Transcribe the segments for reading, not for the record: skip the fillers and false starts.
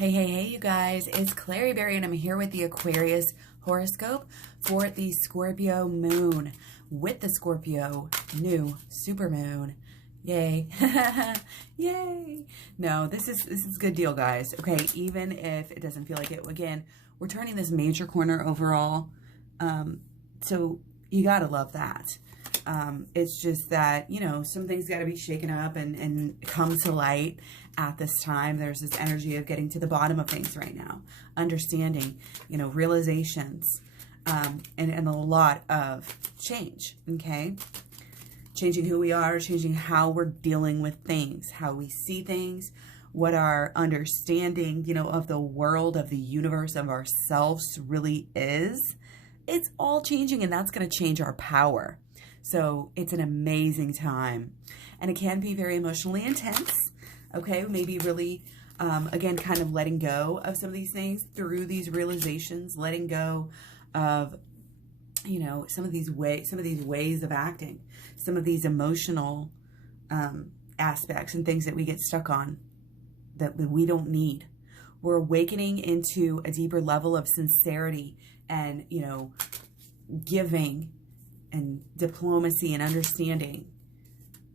Hey, you guys, it's KlaireeBerry, and I'm here with the Aquarius Horoscope for the Scorpio moon with the Scorpio new supermoon. Yay. Yay. No, this is a good deal, guys. Okay, even if it doesn't feel like it. Again, we're turning this major corner overall. So you got to love that. It's just that, some things got to be shaken up and come to light at this time. There's this energy of getting to the bottom of things right now, understanding, realizations, and a lot of change, okay? Changing who we are, changing how we're dealing with things, how we see things, what our understanding, of the world, of the universe, of ourselves really is. It's all changing, and that's going to change our power. So it's an amazing time, and it can be very emotionally intense. Okay, maybe really, again, kind of letting go of some of these things through these realizations, letting go of, some of these ways of acting, some of these emotional aspects and things that we get stuck on that we don't need. We're awakening into a deeper level of sincerity and, giving and diplomacy and understanding.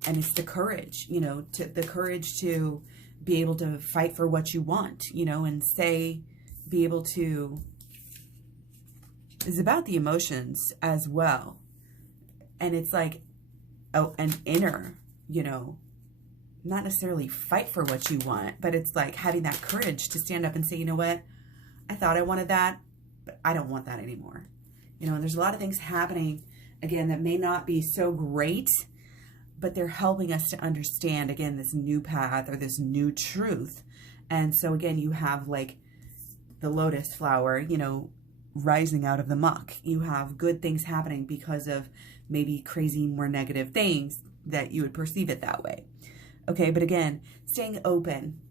And it's the courage, the courage to be able to fight for what you want, and be able to, is about the emotions as well. And it's like, an inner, not necessarily fight for what you want, but it's like having that courage to stand up and say, you know what, I thought I wanted that, but I don't want that anymore. And there's a lot of things happening, again, that may not be so great, but they're helping us to understand, again, this new path or this new truth. And so, again, you have like the lotus flower, rising out of the muck. You have good things happening because of maybe crazy, more negative things that you would perceive it that way. Okay, but again, staying open,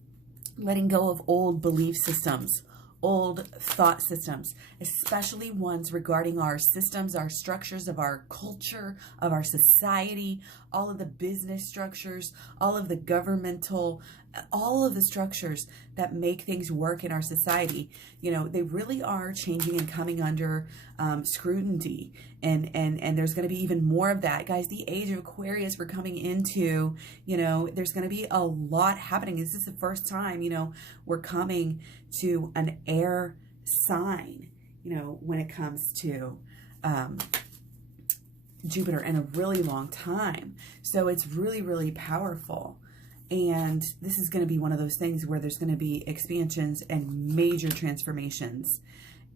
letting go of old belief systems, old thought systems, especially ones regarding our systems, our structures of our culture, of our society, all of the business structures, all of the governmental, all of the structures that make things work in our society. They really are changing and coming under scrutiny. And there's going to be even more of that. Guys, the age of Aquarius we're coming into, there's going to be a lot happening. This is the first time, we're coming to an air sign, when it comes to Jupiter in a really long time. So it's really, really powerful. And this is going to be one of those things where there's going to be expansions and major transformations.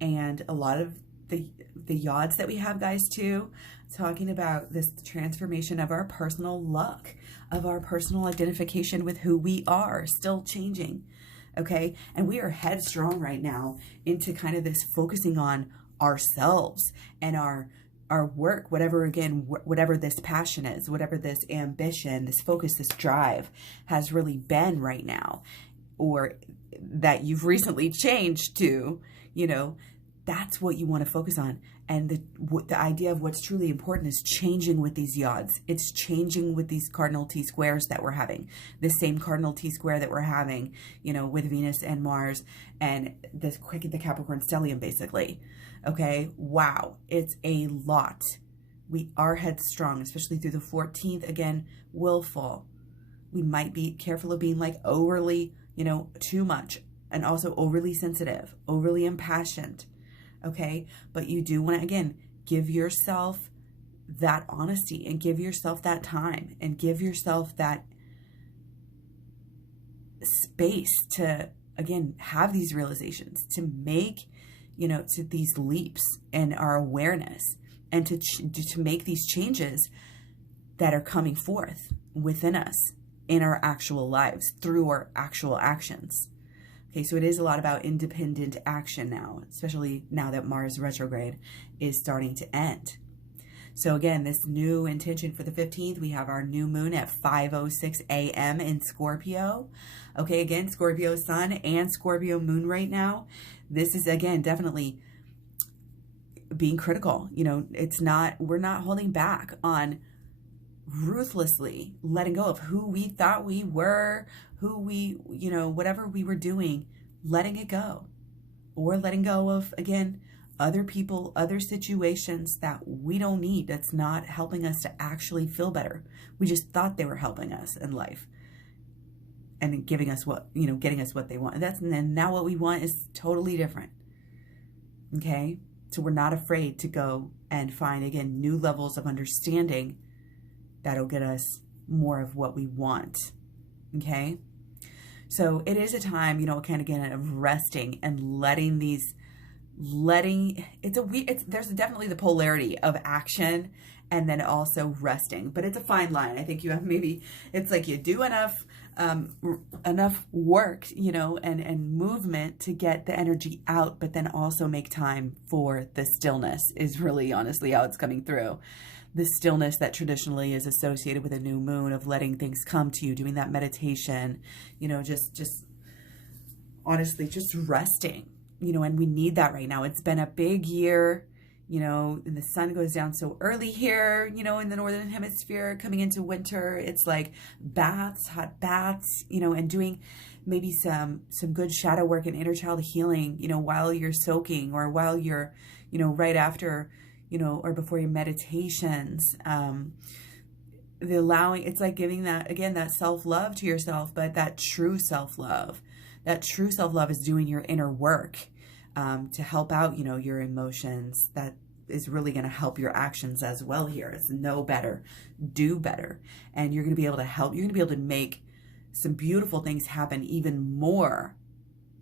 And a lot of the yods that we have, guys, too, talking about this transformation of our personal luck, of our personal identification with who we are, still changing. Okay. And we are headstrong right now into kind of this focusing on ourselves and our work, whatever this passion is, whatever this ambition, this focus, this drive has really been right now, or that you've recently changed to, that's what you want to focus on. And the idea of what's truly important is changing with these yods. It's changing with these cardinal T-squares that we're having. The same cardinal T-square that we're having, with Venus and Mars and the Capricorn stellium, basically. Okay, wow, it's a lot. We are headstrong, especially through the 14th. Again, willful. We might be careful of being like overly, too much, and also overly sensitive, overly impassioned. Okay, but you do want to, again, give yourself that honesty and give yourself that time and give yourself that space to, again, have these realizations, to make, to these leaps in our awareness, and to make these changes that are coming forth within us in our actual lives through our actual actions. Okay, so it is a lot about independent action now, especially now that Mars retrograde is starting to end. So again, this new intention for the 15th, we have our new moon at 5:06 a.m. in Scorpio. Okay, again, Scorpio sun and Scorpio moon right now. This is, again, definitely being critical. We're not holding back on ruthlessly letting go of who we thought we were, who we, whatever we were doing letting it go, or letting go of, again, other people, other situations that we don't need, that's not helping us to actually feel better. We just thought they were helping us in life and giving us what, getting us what they want. And now what we want is totally different. Okay? So we're not afraid to go and find, again, new levels of understanding that'll get us more of what we want. Okay? So it is a time, kind of, again, of resting and there's definitely the polarity of action and then also resting, but it's a fine line. I think you have it's like you do enough work, and movement to get the energy out, but then also make time for the stillness is really honestly how it's coming through. The stillness that traditionally is associated with a new moon, of letting things come to you, doing that meditation, just honestly, just resting, and we need that right now. It's been a big year, and the sun goes down so early here, in the Northern Hemisphere, coming into winter. It's like hot baths, and doing maybe some good shadow work and inner child healing, while you're soaking, or while you're, right after, or before your meditations. It's like giving that, again, that self-love to yourself, but that true self-love is doing your inner work, to help out, your emotions. That is really going to help your actions as well here. It's know better, do better. And you're going to be able to make some beautiful things happen even more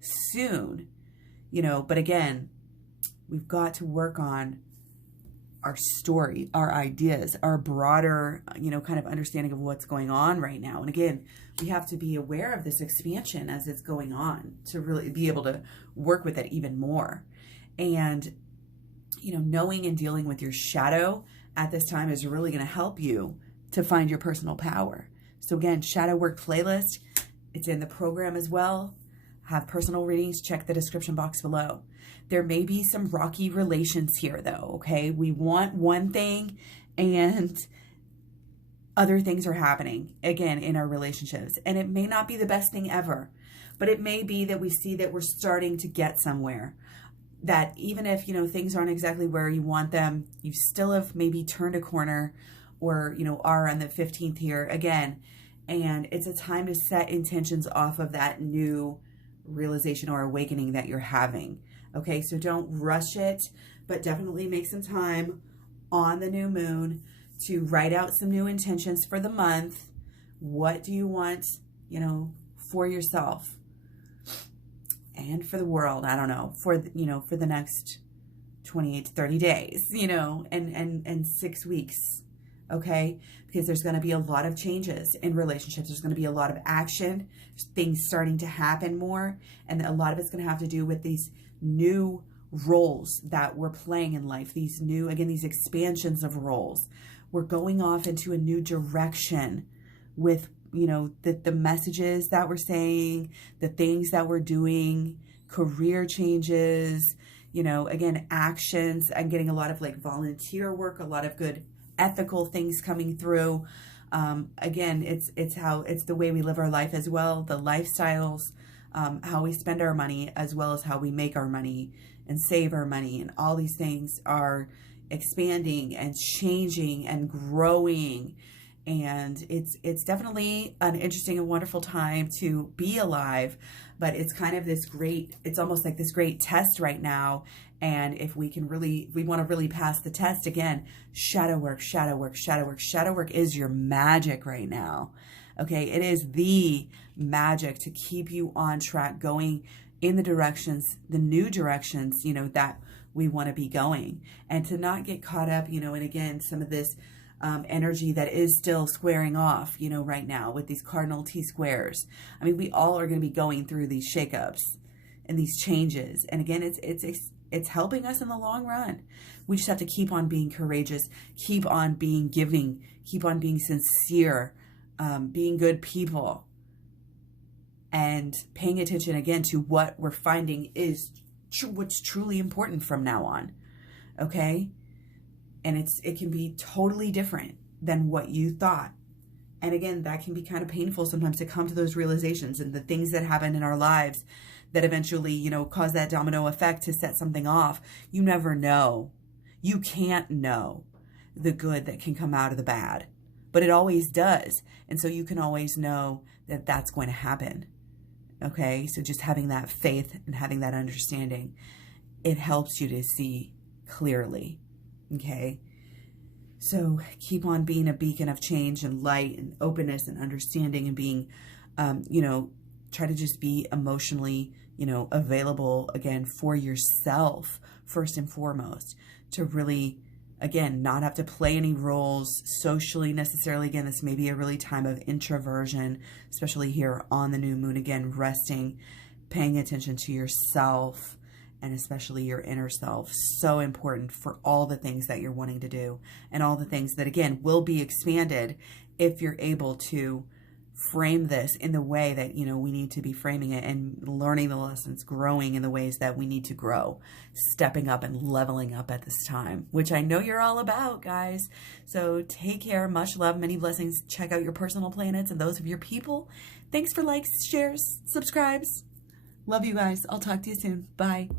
soon, but again, we've got to work on our story, our ideas, our broader, kind of understanding of what's going on right now. And again, we have to be aware of this expansion as it's going on to really be able to work with it even more. And, knowing and dealing with your shadow at this time is really going to help you to find your personal power. So again, shadow work playlist, it's in the program as well. Have personal readings, check the description box below. There may be some rocky relations here though, okay? We want one thing and other things are happening, again, in our relationships. And it may not be the best thing ever, but it may be that we see that we're starting to get somewhere. That even if, things aren't exactly where you want them, you still have maybe turned a corner, or, are on the 15th here again. And it's a time to set intentions off of that new realization or awakening that you're having. Okay, so don't rush it, but definitely make some time on the new moon to write out some new intentions for the month. What do you want, for yourself and for the world? I don't know, for the next 28 to 30 days, and 6 weeks. Okay, because there's going to be a lot of changes in relationships. There's going to be a lot of action, things starting to happen more, and a lot of it's going to have to do with these new roles that we're playing in life, these expansions of roles. We're going off into a new direction with, the messages that we're saying, the things that we're doing, career changes, again, actions. I'm getting a lot of like volunteer work, a lot of good ethical things coming through. Again, it's the way we live our life as well, the lifestyles, how we spend our money, as well as how we make our money and save our money. And all these things are expanding and changing and growing. And it's definitely an interesting and wonderful time to be alive, but it's kind of it's almost like this great test right now. And if we want to really pass the test, again, shadow work is your magic right now. Okay, it is the magic to keep you on track, going in the new directions, that we want to be going, and to not get caught up, and again, some of this energy that is still squaring off, right now with these cardinal T squares. I mean, we all are going to be going through these shakeups and these changes. And again, it's helping us in the long run. We just have to keep on being courageous, keep on being giving, keep on being sincere, being good people, and paying attention again to what we're finding is what's truly important from now on. Okay? And it can be totally different than what you thought. And again, that can be kind of painful sometimes to come to those realizations and the things that happen in our lives that eventually, you know, cause that domino effect to set something off. You never know. You can't know the good that can come out of the bad, but it always does. And so you can always know that that's going to happen. Okay. So just having that faith and having that understanding, it helps you to see clearly. Okay. So keep on being a beacon of change and light and openness and understanding, and being, you know, try to just be emotionally, you know, available again for yourself first and foremost, to really, again, not have to play any roles socially necessarily. Again, this may be a really time of introversion, especially here on the new moon. Again, resting, paying attention to yourself, and especially your inner self. So important for all the things that you're wanting to do, and all the things that, again, will be expanded if you're able to frame this in the way that, you know, we need to be framing it, and learning the lessons, growing in the ways that we need to grow, stepping up and leveling up at this time, which I know you're all about, guys. So take care. Much love, many blessings. Check out your personal planets and those of your people. Thanks for likes, shares, subscribes. Love you guys. I'll talk to you soon. Bye.